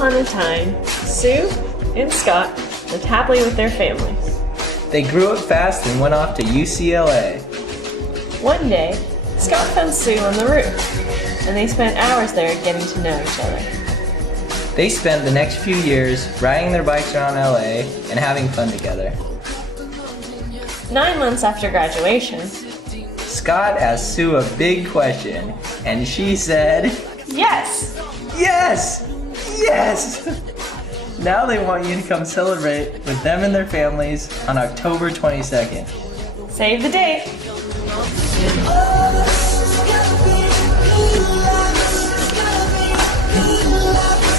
upon a time, Sue and Scott lived happily with their families. They grew up fast and went off to UCLA. One day, Scott found Sue on the roof, and they spent hours there getting to know each other. They spent the next few years riding their bikes around LA and having fun together. 9 months after graduation, Scott asked Sue a big question, and she said, yes! "Yes! Yes!" Now they want you to come celebrate with them and their families on October 22nd. Save the date! Oh, it's gonna be a good life.